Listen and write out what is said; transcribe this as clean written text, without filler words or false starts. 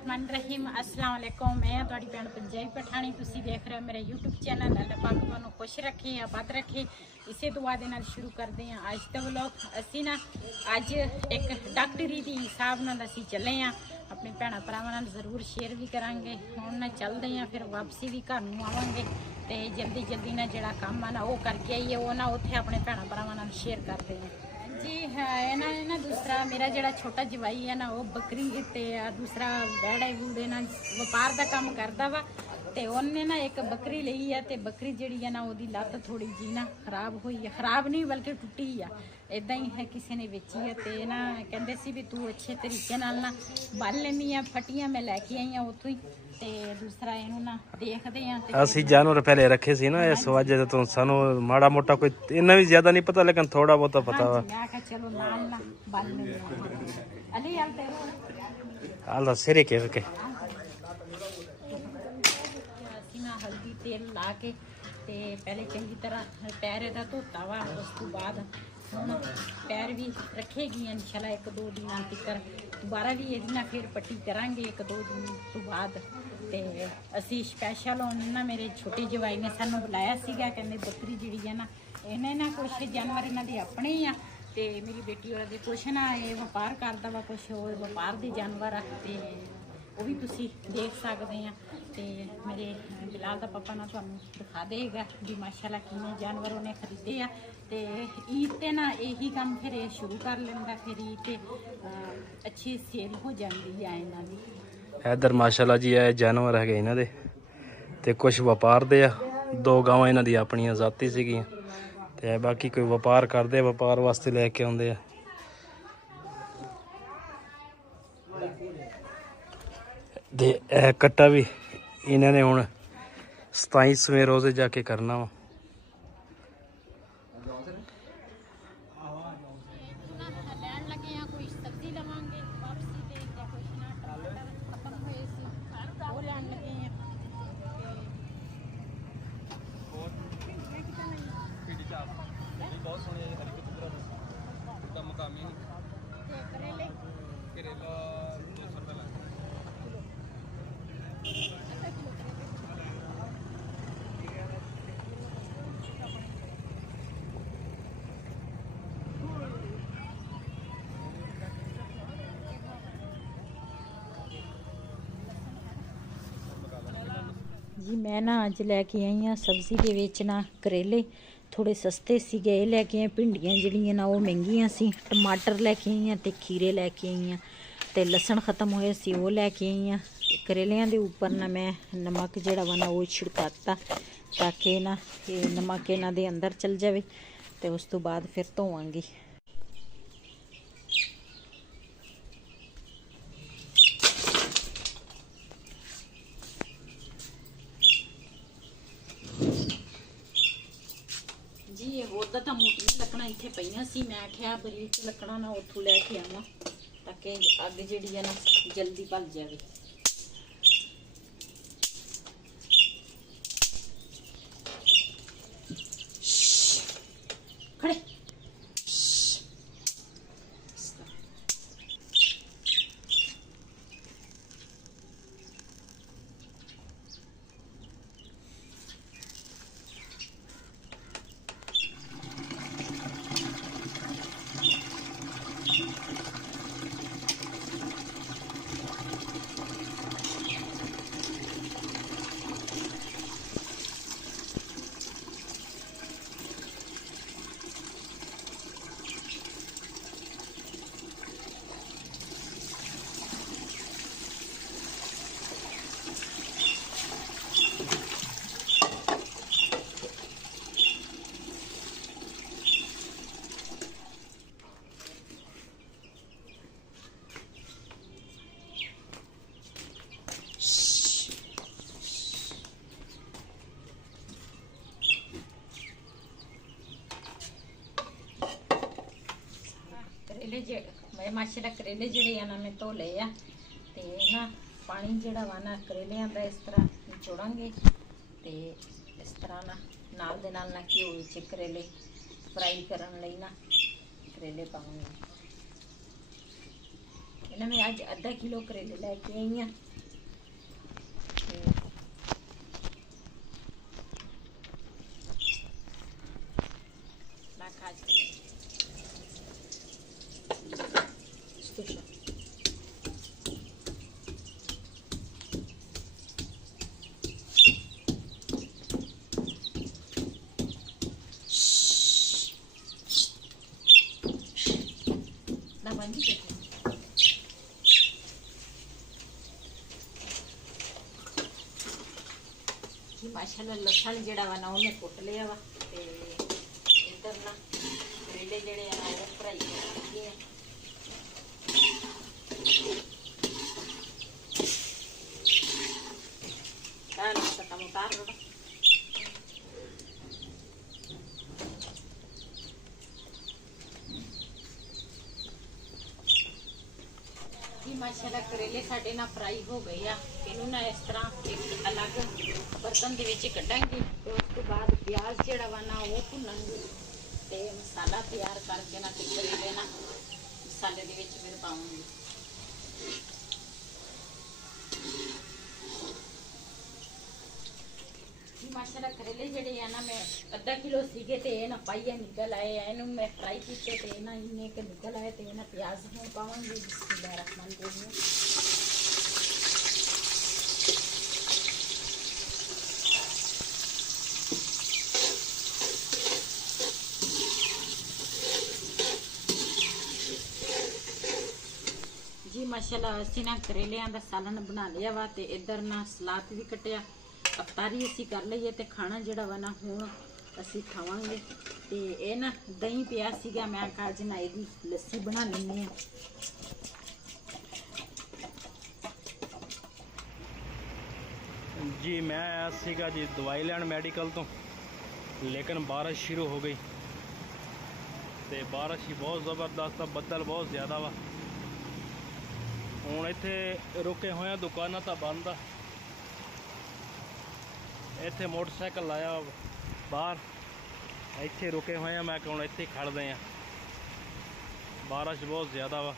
बिस्मिल्लाहिर्रहमानिर्रहीम अस्सलाम वालेकुम। मैं तुहाडी भैन पंजाबी पठानी। तुसीं देख रहे हो मेरा यूट्यूब चैनल। अल्लाह पाक तुहानूं खुश रखे आबाद रखे। इसे दुआ दे नाल शुरू करते हैं अज दा व्लॉग। असीं ना अज एक डॉक्टरी दी हिसाब नाल असीं चले हैं, अपने भैणां भरावां नाल जरूर शेयर भी करांगे। हुण ना चलदे हैं, फिर वापसी भी घर नूं आवांगे ते जल्दी जल्दी ना जिहड़ा काम आ ना वो करके आईए, वो ना उत्थे अपने भैणां भरावां नाल शेयर करते हैं जी। है ना दूसरा मेरा जड़ा छोटा जवाई है ना वो बकरी ते दूसरा बैड़े बूड़े ना व्यापार का काम करता वा। ते उन्हें ना एक बकरी ली है ते बकरी जी है ना वो लत्त थोड़ी जी ना खराब हुई है, खराब नहीं बल्कि टुटी है, इदा ही है किसी ने बेची है। ते ना कहते सी भी तू अच्छे तरीके नाल ना बन लेनी है, फटियां मैं लैके आई हाँ उतों ही। ते दूसरा इनू ना देखते हैं ਅਸੀਂ ਜਾਨਵਰ ਪਹਿਲੇ ਰੱਖੇ ਸੀ ਨਾ ਇਸ ਵਜ੍ਹਾ ਤੋਂ ਸਾਨੂੰ ਮਾੜਾ ਮੋਟਾ ਕੋਈ ਇੰਨਾ ਵੀ ਜ਼ਿਆਦਾ ਨਹੀਂ ਪਤਾ, ਲੇਕਿਨ ਥੋੜਾ ਬਹੁਤਾ ਪਤਾ ਵਾ। मैं कहा चलो नाल ना बन लेंगे अली हाल तेरे ਆਲਾ ਸਿਰੇ ਕੇ ਕੇ ਅਸੀਂ ਨਾ ਹਲਦੀ ਤੇਲ ਲਾ ਕੇ ਤੇ ਪਹਿਲੇ ਚੰਗੀ ਤਰ੍ਹਾਂ ਪੈਰ ਇਹਦਾ ਧੋਤਾ ਵਾ। ਉਸ ਤੋਂ ਬਾਅਦ ਹੁਣ ਪੈਰ ਵੀ ਰੱਖੇਗੀ ਇਨਸ਼ਾਅੱਲਾ ਇੱਕ ਦੋ ਦਿਨਾਂ ਤੱਕ। ਦੁਬਾਰਾ ਵੀ ਇਹਦੀ ਨਾਲ ਫਿਰ ਪੱਟੀ ਕਰਾਂਗੇ ਇੱਕ ਦੋ ਦਿਨ ਤੋਂ ਬਾਅਦ। ਤੇ ਅਸੀਂ ਸਪੈਸ਼ਲ ਹੁਣ ਨਾ ਮੇਰੇ ਛੋਟੇ ਜਵਾਈ ਨੇ ਸਾਨੂੰ ਬੁਲਾਇਆ ਸੀਗਾ, ਕਹਿੰਦੇ ਬੱਕਰੀ ਜਿਹੜੀ ਹੈ ਨਾ ਇਹਨੇ ਨਾ ਕੁਛ ਜਾਨਵਰ ਇਹਨਾਂ ਦੇ ਆਪਣੇ ਹੀ ਆ ਤੇ ਮੇਰੀ ਬੇਟੀ ਉਹਦੇ ਕੁਛ ਨਾ ਇਹ ਵਪਾਰ ਕਰਦਾ ਵਾ, ਕੁਛ ਹੋਰ ਵਪਾਰ ਦੇ ਜਾਨਵਰ ਆ ਤੇ ਉਹ ਵੀ ਤੁਸੀਂ ਦੇਖ ਸਕਦੇ ਆ। ਤੇ ਮੇਰੇ ਬਿਲਾਲ ਦਾ ਪਾਪਾ ਨਾ ਤੁਹਾਨੂੰ ਦਿਖਾ ਦੇਗਾ ਵੀ ਮਾਸ਼ਾਅੱਲਾ ਕਿੰਨੇ ਜਾਨਵਰ ਉਹਨੇ ਖਰੀਦੇ ਆ। ਤੇ ਈਦ ਤੇ ਨਾ ਇਹੀ ਕੰਮ ਫਿਰ ਇਹ ਸ਼ੁਰੂ ਕਰ ਲੈਂਦਾ, ਫਿਰ ਈਦ ਤੇ ਅੱਛੀ ਸੇਲ ਹੋ ਜਾਂਦੀ ਆ ਇਹਨਾਂ ਦੀ। ਇਧਰ ਮਾਸ਼ਾਅੱਲਾ ਜੀ ਇਹ ਜਾਨਵਰ ਹੈਗੇ ਇਹਨਾਂ ਦੇ ਤੇ ਕੁਝ ਵਪਾਰ ਦੇ ਆ। ਦੋ ਗਾਵਾਂ ਇਹਨਾਂ ਦੀ ਆਪਣੀਆਂ ਜ਼ਾਤੀ ਸੀਗੀਆਂ ਤੇ ਬਾਕੀ ਕੋਈ ਵਪਾਰ ਕਰਦੇ, ਵਪਾਰ ਵਾਸਤੇ ਲੈ ਕੇ ਆਉਂਦੇ ਆ। ਤੇ ਇਹ ਕੱਟਾ ਵੀ ਇਹਨਾਂ ਨੇ ਹੁਣ 27ਵੇਂ ਰੋਜ਼ੇ ਜਾ ਕੇ ਕਰਨਾ ਵਾ। जी मैं ना अज लैके आई हाँ सब्जी के विच ना करेले थोड़े सस्ते सीगे, लैके आई। भिंडियां जिहड़ियां ना वो महंगियां सी। टमाटर लैके आई हाँ ते खीरे लैके आई हाँ ते लसन खत्म होए सी वो लैके आई हाँ। करेलियां दे उपर ना मैं नमक जिहड़ा वा ना वो छिड़काता ताकि ना ये नमक इन्हां दे अंदर चल जाए ते उस तो बाद फिर धोवांगी। उदा तो मोटियां लकड़ा इत्थे पईयां सी, मैं आख्या बरीक लकड़ा ना उत्थों लैके आवां ताकि अग जिहड़ी है ना जल्दी भल जाए। खड़े करेले माशाल्लाह करेले जिहड़े आ ना मैं धो लए आ ते ना पानी जिहड़ा वा ना करेलियां दा इस तरह निचोड़ांगे ते इस तरह ना नाल दे नाल ना घिओ विच करेले फ्राई करन लई ना करेले पाऊंगी। इन्हें मैं अज आधा किलो करेले लैके आई हाँ ਜੀ ਮਾਸ਼ਾਅੱਲਾ ਲਸਣ ਜਿਹੜਾ ਵਾ ਨਾ ਉਹਨੇ ਕੁੱਟ ਲਿਆ ਵਾ ਤੇ ਇੱਧਰ ਨਾ ਕਰੇਲੇ ਜਿਹੜੇ ਆ ਉਹ ਫਰਾਈ ਕਰ ਦਿੱਤੇ ਆ। ਤਾਂ ਕੰਮ ਉਤਾਰ ਲਓ। ਜੀ ਮਾਸ਼ਾਅੱਲਾ ਕਰੇਲੇ ਸਾਡੇ ਨਾਲ ਫਰਾਈ ਹੋ ਗਏ ਆ। ਇਹਨੂੰ ਨਾ ਇਸ ਤਰ੍ਹਾਂ ਇੱਕ ਅਲੱਗ ਬਰਤਨ ਦੇ ਵਿੱਚ ਕੱਢਾਂਗੇ ਤੇ ਉਸ ਤੋਂ ਬਾਅਦ ਪਿਆਜ਼ ਜਿਹੜਾ ਵਾ ਨਾ ਉਹ ਭੁੰਨਾਂਗੇ ਤੇ ਮਸਾਲਾ ਤਿਆਰ ਕਰਕੇ ਨਾ ਤੇ ਕਰੇਲੇ ਨਾ ਮਸਾਲੇ ਦੇ ਵਿੱਚ ਫਿਰ ਪਾਵਾਂਗੇ। ਜੀ ਮਾਸ਼ਾਅੱਲਾ ਕਰੇਲੇ ਜਿਹੜੇ ਆ ਨਾ ਮੈਂ ਅੱਧਾ ਕਿਲੋ ਸੀਗੇ ਤੇ ਇਹ ਨਾ ਪਾਈਆ ਨਿਕਲ ਆਏ ਆ। ਇਹਨੂੰ ਮੈਂ ਫਰਾਈ ਕੀਤੇ ਤੇ ਨਾ ਇੰਨੇ ਕਿ ਨਿਕਲ ਆਏ ਤੇ ਇਹਨਾਂ ਪਿਆਜ਼ ਹੁਣ ਪਾਵਾਂਗੇ। ਬਿਸਮਿਲ੍ਲਾਹਿਰ ਰਹਿਮਾਨਿਰ ਰਹੀਮ। जी माशाल्लाह असी ना करेलियां दा सालन बना लिया वा ते इधर ना सलाद भी कटिया। अफतारी असी कर लईए ते खाना जिहड़ा वा ना हुण असी खावांगे। ते ये ना दही पिया सीगा, मैं कहा अज ना इहदी लस्सी बना लैंदे आ। जी मैं आया सीगा जी दवाई लैन मैडिकल तो, लेकिन बारिश शुरू हो गई ते बारिश ही बहुत ज़बरदस्त, बदल बहुत ज़्यादा वा। ਹੁਣ ਇੱਥੇ ਰੁਕੇ ਹੋਏ ਆ, ਦੁਕਾਨਾਂ ਤਾਂ ਬੰਦ ਆ। ਇੱਥੇ ਮੋਟਰਸਾਈਕਲ ਲਾਇਆ ਬਾਹਰ, ਇੱਥੇ ਰੁਕੇ ਹੋਏ ਆ। ਮੈਂ ਕਿ ਹੁਣ ਇੱਥੇ ਖੜਦੇ ਆ, ਬਾਰਿਸ਼ ਬਹੁਤ ਜ਼ਿਆਦਾ ਵਾ।